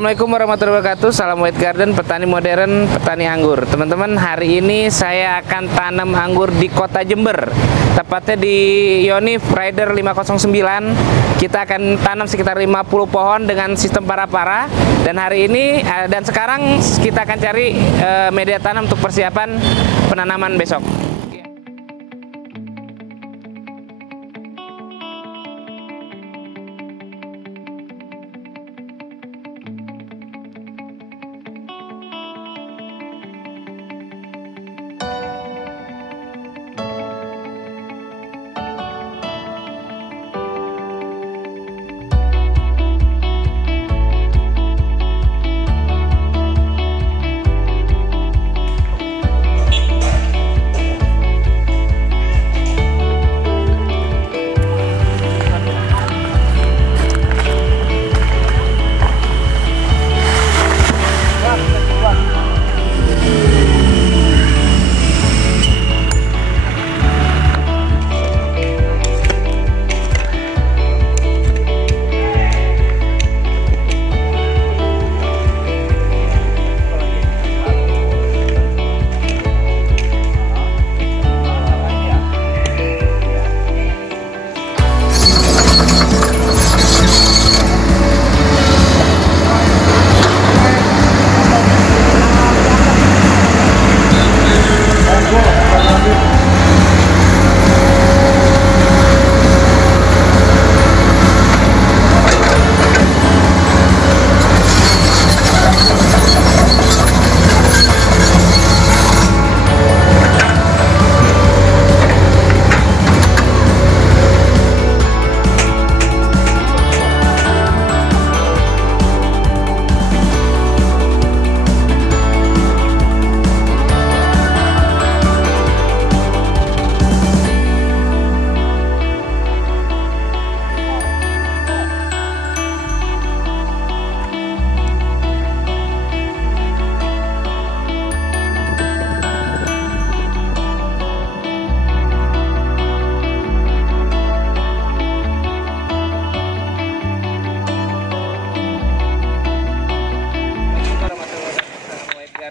Assalamualaikum warahmatullahi wabarakatuh. Salam White Garden, petani modern, petani anggur. Teman-teman, hari ini saya akan tanam anggur di kota Jember, tepatnya di Yonif Rider 509. Kita akan tanam sekitar 50 pohon dengan sistem para-para. Dan hari ini dan sekarang kita akan cari media tanam untuk persiapan penanaman besok.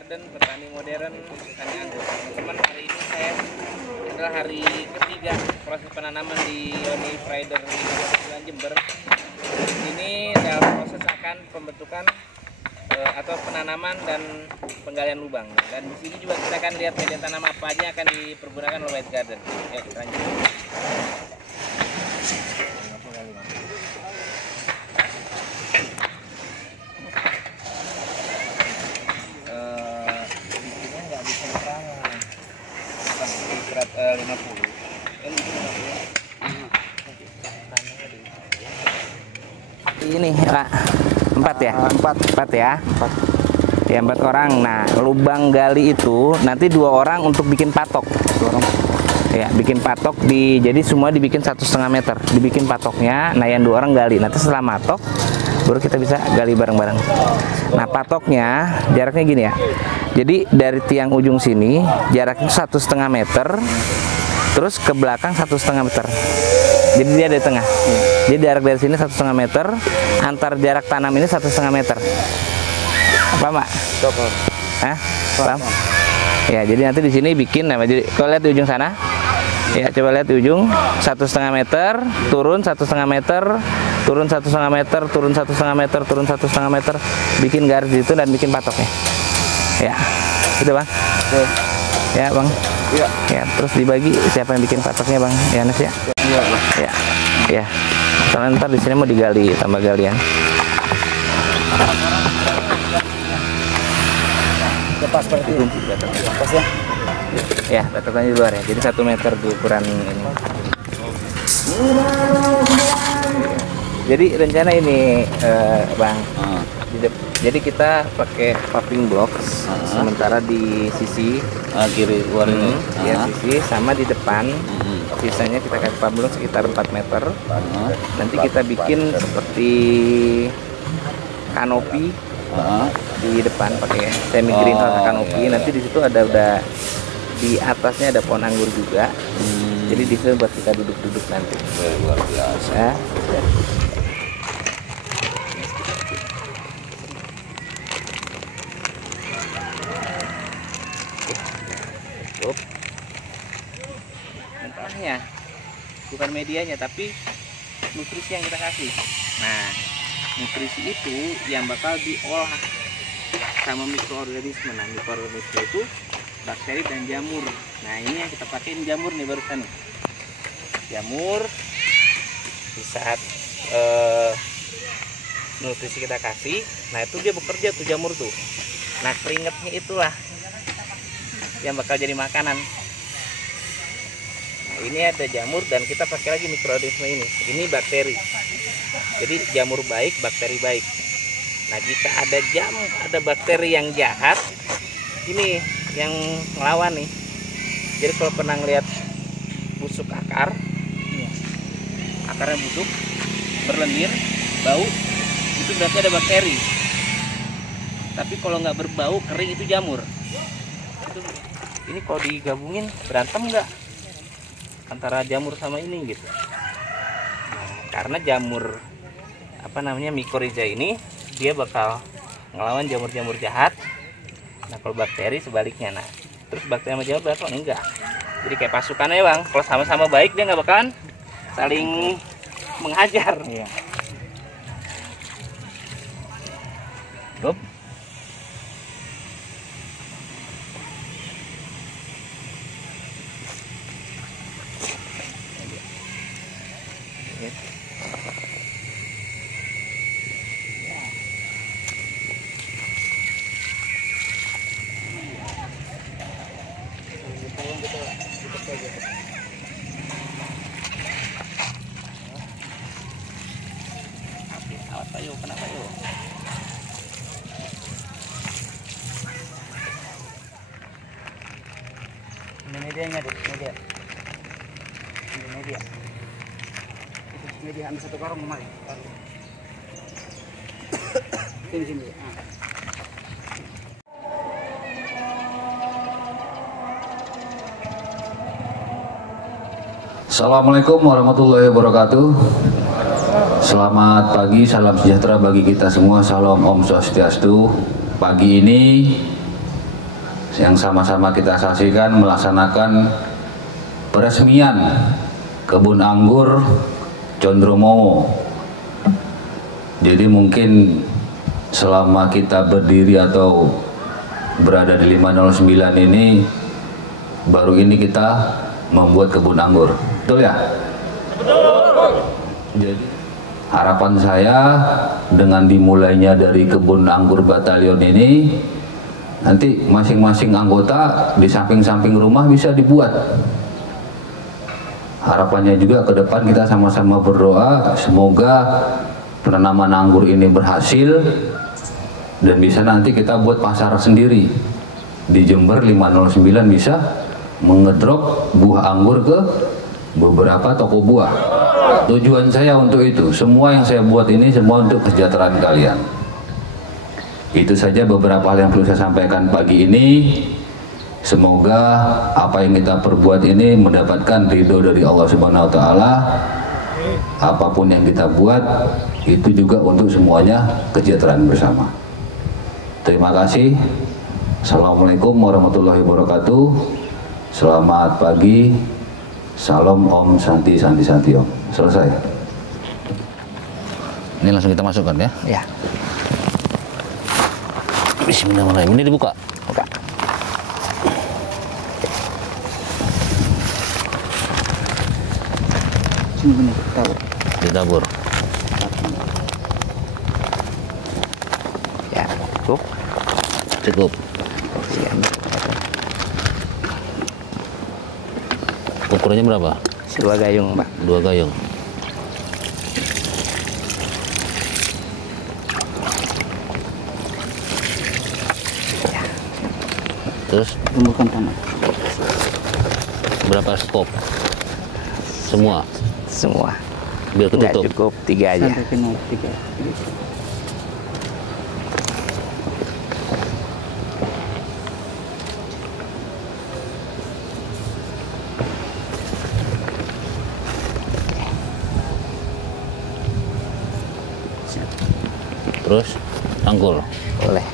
Petani modern, petani anggur. Teman-teman, hari ini saya adalah hari ketiga proses penanaman di Yonif Rider 509 Jember. Ini dalam proses akan pembentukan atau penanaman dan penggalian lubang. Dan di sini juga kita akan lihat media tanam apa aja yang akan dipergunakan oleh White Garden. Ya, kita lanjut. Berat 50. Ini Pak, 4 ya? 4 ya? 4. Ya, 4 orang. Nah, lubang gali itu nanti 2 orang untuk bikin patok. 2 orang. Ya, bikin patok jadi semua dibikin 1,5 meter. Dibikin patoknya, nah yang 2 orang gali. Nanti setelah matok baru kita bisa gali bareng-bareng. Nah, patoknya jaraknya gini ya. Jadi dari tiang ujung sini jaraknya 1,5 meter, terus ke belakang 1,5 meter. Jadi dia di tengah. Jadi jarak dari sini 1,5 meter, antar jarak tanam ini 1,5 meter. Apa Mak? Hah? Paham? Ya, jadi nanti di sini bikin, jadi kalau lihat di ujung sana, ya coba lihat di ujung 1,5 meter, turun 1,5 meter, turun 1,5 meter, turun 1,5 meter, turun 1,5 meter, bikin garis itu dan bikin patoknya. Ya, itu Bang. Oke. Ya Bang. Iya. Ya, terus dibagi siapa yang bikin patoknya Bang Yanes ya. Iya Bang. Ya. Ya. Soalnya ntar di sini mau digali, tambah galian. Lepas seperti ini. Lepas ya. Ya, patokannya di luar ya. Jadi 1 meter di ukuran ini. Jadi rencana ini Bang. Jadi kita pakai paving blocks sementara di sisi kiri luar ini. Ya, sisi sama di depan. Sisanya kita kasih paving block sekitar 4 meter. Nanti kita bikin seperti kanopi di depan pakai semi greenhouse kanopi. Nanti di situ ada udah di atasnya ada pohon anggur juga. Jadi di situ buat kita duduk-duduk nanti. Luar biasa. Ya. bukan medianya tapi nutrisi yang kita kasih. Nah, nutrisi itu yang bakal diolah sama mikroorganisme. Nah, mikroorganisme itu bakteri dan jamur. Nah, ini yang kita pakein jamur nih barusan nih. Jamur di saat nutrisi kita kasih, nah itu dia bekerja tuh jamur tuh. Nah, keringetnya itulah yang bakal jadi makanan. Nah, ini ada jamur dan kita pakai lagi mikroorganisme ini. Ini bakteri. Jadi jamur baik, bakteri baik. Nah, jika ada bakteri yang jahat, ini yang ngelawan nih. Jadi kalau pernah ngeliat busuk akar, akarnya busuk, berlendir, bau, itu berarti ada bakteri. Tapi kalau nggak berbau, kering, itu jamur. Ini kalau digabungin berantem nggak antara jamur sama ini gitu. Nah, karena jamur mikorizа ini dia bakal ngelawan jamur-jamur jahat. Nah, kalau bakteri sebaliknya. Nah, terus bakteri sama jamur berapa? Enggak. Jadi kayak pasukannya bang. Kalau sama-sama baik dia nggak bakalan saling menghajar. Iya. Bob. Ayo, kenapa yuk? Ini medianya deh, media. Ini media. Itu media ambil satu karung kemari. Sini. Assalamualaikum warahmatullahi wabarakatuh. Selamat pagi, salam sejahtera bagi kita semua. Salam Om Swastiastu. Pagi ini yang sama-sama kita saksikan melaksanakan peresmian kebun anggur Condromowo. Jadi mungkin selama kita berdiri atau berada di 509 ini, baru ini kita membuat kebun anggur. Betul ya? Betul. Jadi harapan saya dengan dimulainya dari kebun anggur batalion ini, nanti masing-masing anggota di samping-samping rumah bisa dibuat. Harapannya juga ke depan kita sama-sama berdoa semoga penanaman anggur ini berhasil dan bisa nanti kita buat pasar sendiri. Di Jember 509 bisa mengedrop buah anggur ke beberapa toko buah. Tujuan saya untuk itu. Semua yang saya buat ini semua untuk kesejahteraan kalian. Itu saja beberapa hal yang perlu saya sampaikan pagi ini. Semoga apa yang kita perbuat ini mendapatkan ridho dari Allah Subhanahu wa taala. Apapun yang kita buat itu juga untuk semuanya kesejahteraan bersama. Terima kasih. Assalamualaikum warahmatullahi wabarakatuh. Selamat pagi. Salam Om Santi Santi Santi Om. Selesai. Ini langsung kita masukkan ya? Ya. Bismillahirrahmanirrahim. Ini dibuka. Buka. Sini tabur. Ditabur. Ya, cukup. Cukup. Ya. Ukurannya berapa? 2 gayung, Pak. 2 gayung. Terus Tumbuhkan tanah. berapa skop? Semua? Semua. Biar Nggak ketutup? cukup 3 aja. Sampai ke 03. Terus anggur. Boleh.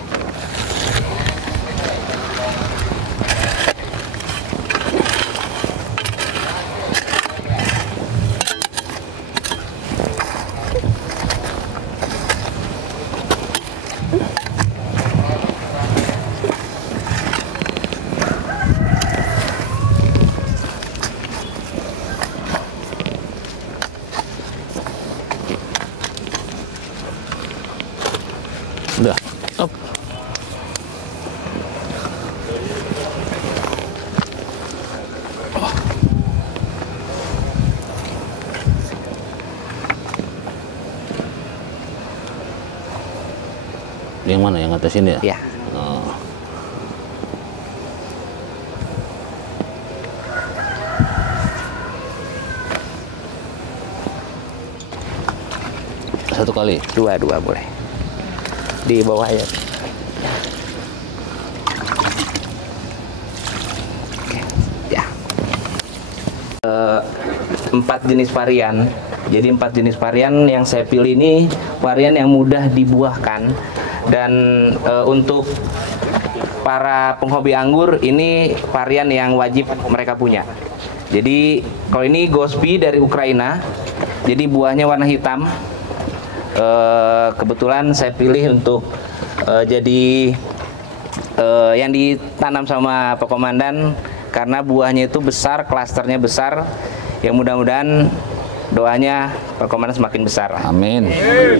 Udah. Up. Yang mana? Yang atas ini ya? Ya. Oh. Satu kali? Dua boleh. Di bawah aja. Oke, ya. 4 jenis varian. Jadi 4 jenis varian yang saya pilih ini varian yang mudah dibuahkan dan untuk para penghobi anggur ini varian yang wajib mereka punya. Jadi kalau ini Gospi dari Ukraina, jadi buahnya warna hitam. Kebetulan saya pilih untuk jadi yang ditanam sama Pak Komandan karena buahnya itu besar, klasternya besar. Ya mudah-mudahan doanya Pak Komandan semakin besar. Amin.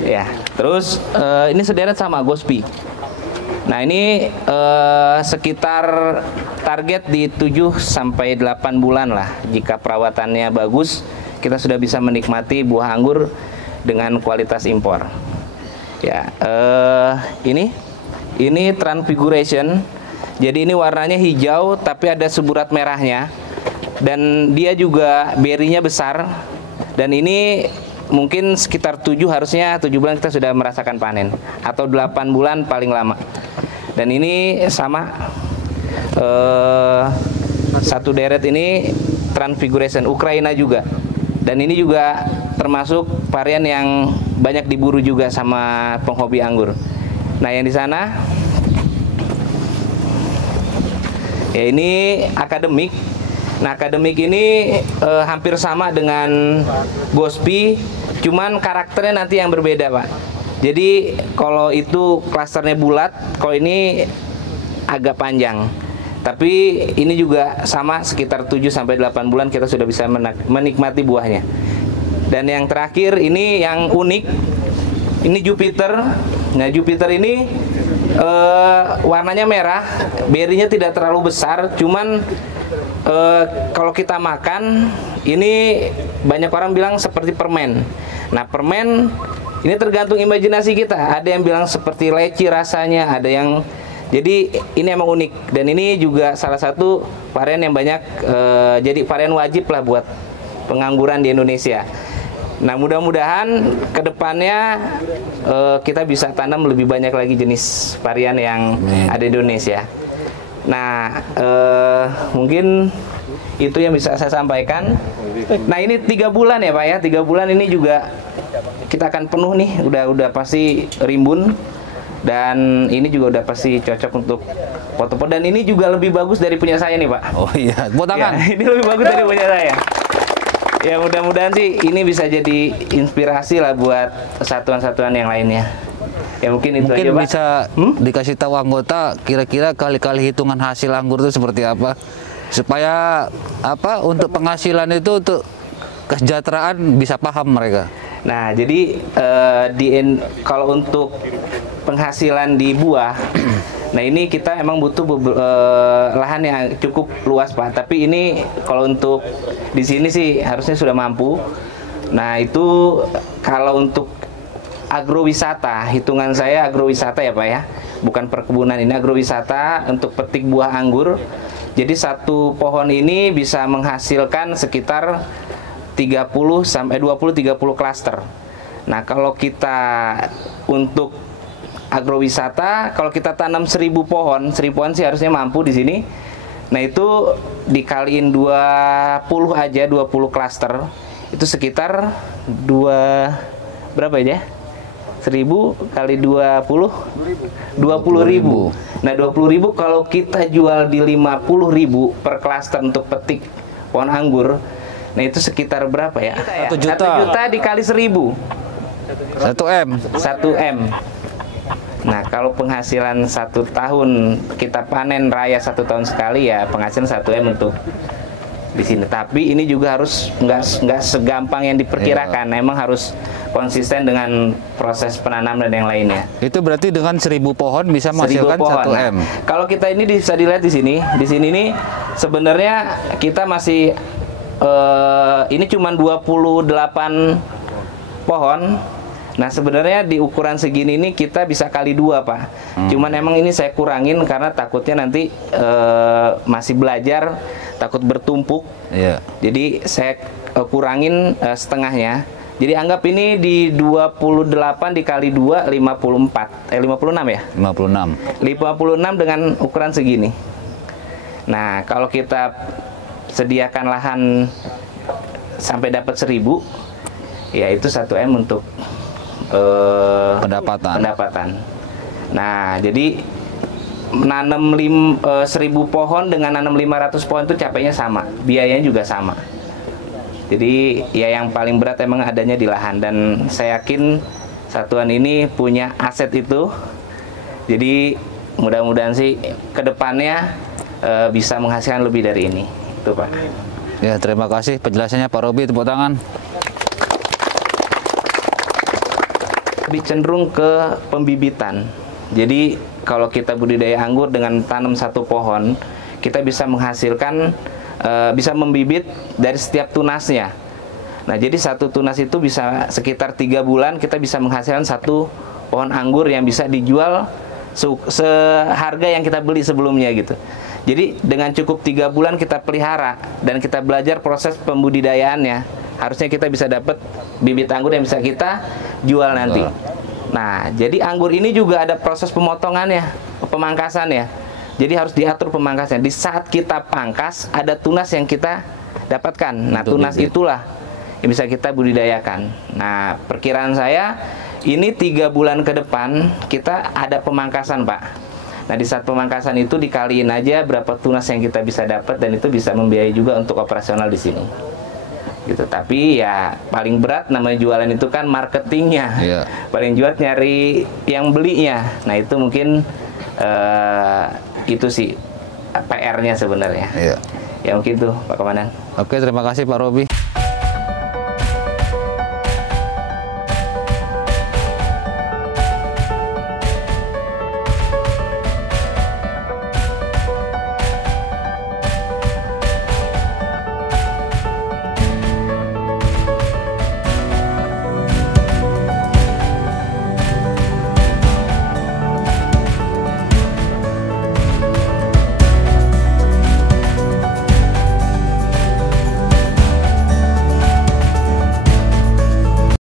Ya, terus ini sederet sama Gospi. Nah ini sekitar target di 7 sampai 8 bulan lah. Jika perawatannya bagus, kita sudah bisa menikmati buah anggur dengan kualitas impor. Ya, ini Transfiguration. Jadi ini warnanya hijau tapi ada seburat merahnya. Dan dia juga berinya besar. Dan ini mungkin sekitar 7 harusnya 7 bulan kita sudah merasakan panen atau 8 bulan paling lama. Dan ini sama satu deret ini Transfiguration Ukraina juga. Dan ini juga termasuk varian yang banyak diburu juga sama penghobi anggur. Nah, yang di sana ya ini akademik. Nah, akademik ini hampir sama dengan Gospi, cuman karakternya nanti yang berbeda, Pak. Jadi kalau itu klasternya bulat, kalau ini agak panjang. Tapi ini juga sama sekitar 7 sampai 8 bulan kita sudah bisa menikmati buahnya. Dan yang terakhir ini yang unik. Ini Jupiter. Nah, Jupiter ini warnanya merah, berinya tidak terlalu besar, cuman kalau kita makan ini banyak orang bilang seperti permen. Nah, permen ini tergantung imajinasi kita. Ada yang bilang seperti leci rasanya, ada yang jadi ini emang unik dan ini juga salah satu varian yang banyak jadi varian wajib lah buat pengangguran di Indonesia. Nah, mudah-mudahan kedepannya kita bisa tanam lebih banyak lagi jenis varian yang ada di Indonesia. Nah, mungkin itu yang bisa saya sampaikan. Nah, ini 3 bulan ya Pak ya, 3 bulan ini juga kita akan penuh nih, udah pasti rimbun. Dan ini juga udah pasti cocok untuk foto-foto. Dan ini juga lebih bagus dari punya saya nih Pak. Oh iya, buat tangan. Ya, ini lebih bagus dari punya saya. Ya mudah-mudahan sih ini bisa jadi inspirasi lah buat satuan-satuan yang lainnya. Ya mungkin itu aja Pak. Bisa dikasih tahu anggota kira-kira kali-kali hitungan hasil anggur itu seperti apa supaya apa untuk penghasilan itu untuk kesejahteraan bisa paham mereka. Nah, jadi kalau untuk penghasilan di buah, nah ini kita emang butuh lahan yang cukup luas Pak. Tapi ini kalau untuk di sini sih harusnya sudah mampu. Nah itu kalau untuk agrowisata, hitungan saya agrowisata ya Pak ya, bukan perkebunan, ini agrowisata untuk petik buah anggur. Jadi satu pohon ini bisa menghasilkan sekitar 30 sampai 20-30 klaster. Nah, kalau kita untuk agrowisata, kalau kita tanam 1000 pohon sih harusnya mampu di sini. Nah, itu dikaliin 20 aja, 20 klaster. Itu sekitar berapa aja? 1000 kali 20 20.000. Nah, 20.000 kalau kita jual di 50.000 per klaster untuk petik pohon anggur. Nah, itu sekitar berapa ya? 1 juta. 1 juta dikali 1000. 1 M. 1 M. Nah, kalau penghasilan 1 tahun kita panen raya 1 tahun sekali ya penghasilan 1 M untuk di sini. Tapi ini juga harus nggak segampang yang diperkirakan. Emang harus konsisten dengan proses penanam dan yang lainnya. Itu berarti dengan 1000 pohon bisa menghasilkan 1 M. Nah, kalau kita ini bisa dilihat di sini nih sebenarnya kita masih ini cuma 28 pohon. Nah sebenarnya di ukuran segini ini kita bisa kali 2 Pak. Cuman emang ini saya kurangin karena takutnya nanti masih belajar, takut bertumpuk. Iya. Jadi saya kurangin setengahnya. Jadi anggap ini di 28 dikali 2 56 ya? 56. 56 dengan ukuran segini. Nah, kalau kita sediakan lahan sampai dapat 1000, ya itu 1 M untuk pendapatan. Nah, jadi nanam 1000 pohon dengan nanam 500 pohon itu capeknya sama, biayanya juga sama. Jadi ya yang paling berat emang adanya di lahan, dan saya yakin satuan ini punya aset itu. Jadi mudah-mudahan sih kedepannya bisa menghasilkan lebih dari ini. Itu Pak. Ya, terima kasih penjelasannya Pak Robi, tepuk tangan. Lebih cenderung ke pembibitan. Jadi kalau kita budidaya anggur dengan tanam 1 pohon, kita bisa menghasilkan bisa membibit dari setiap tunasnya. Nah, jadi 1 tunas itu bisa sekitar 3 bulan kita bisa menghasilkan 1 pohon anggur yang bisa dijual seharga yang kita beli sebelumnya gitu. Jadi dengan cukup 3 bulan kita pelihara dan kita belajar proses pembudidayaannya, harusnya kita bisa dapat bibit anggur yang bisa kita jual nanti. Nah, jadi anggur ini juga ada proses pemotongannya, pemangkasannya. Jadi harus diatur pemangkasnya. Di saat kita pangkas, ada tunas yang kita dapatkan. Nah, tunas itulah yang bisa kita budidayakan. Nah, perkiraan saya ini 3 bulan ke depan kita ada pemangkasan, Pak. Nah, di saat pemangkasan itu dikaliin aja berapa tunas yang kita bisa dapat, dan itu bisa membiayai juga untuk operasional di sini. Gitu. Tapi ya paling berat namanya jualan itu kan marketingnya. Iya. Paling berat nyari yang belinya. Nah, itu mungkin itu sih PR-nya sebenarnya. Iya. Ya mungkin tuh Pak Komandan. Oke, terima kasih Pak Robi.